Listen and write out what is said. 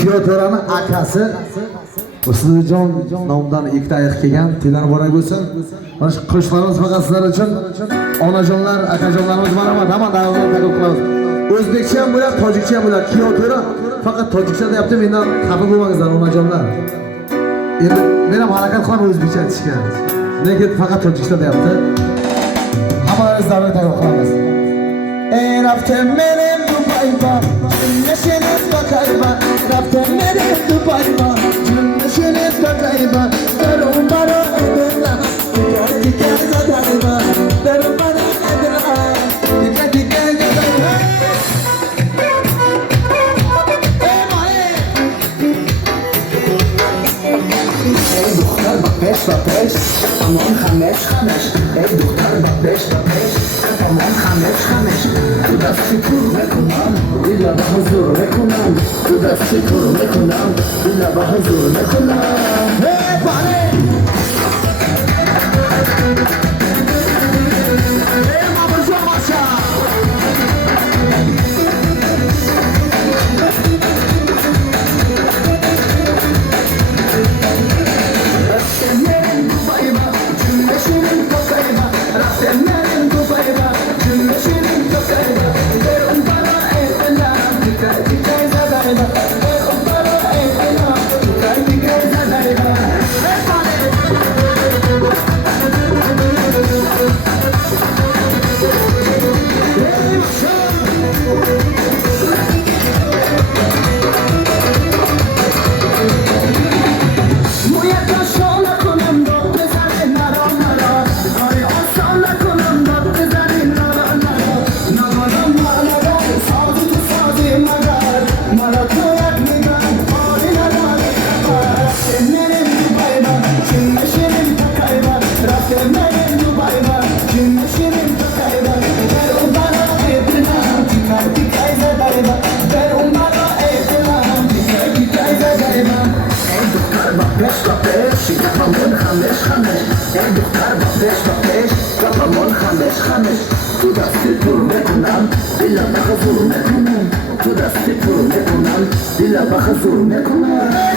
Piyotrani akasi Uslijon nomidan ikkita ayiq kelgan. Tilar borak bo'lsin. Mana shu qo'shlarimiz faqat sizlar uchun onajonlar, akajonlarimiz marhamat, hamma davrni taklif qilamiz. O'zbekcha ham bo'ladi, tojikcha ham bo'ladi. Piyotra faqat tojikcha deyapti, mendan xafa bo'lmangizlar onajonlar. Endi men ham harakat qilaman o'zbekcha aytishga. Lekin faqat tojikcha deyapti. Hammamiz davrni taklif qilamiz. رفتم میرم دوبای با نشینت با کایبا رفتم میرم دوبای با نشینت با کایبا در اون برا ادلا دیگر زدای با در اون برا ادلا دیگر زدای با ای دختر با پیش امان خمش ای دختر با پیش امان خمش تو دستی پر میکنم ایلا به حضور میکنم تو دستی پر میکنم ایلا به حضور میکنم ای باره ای ما برجو ماشا تو دستی پر میکنم دیلا بخزور میکنم تو دستی پر میکنم دیلا بخزور میکنم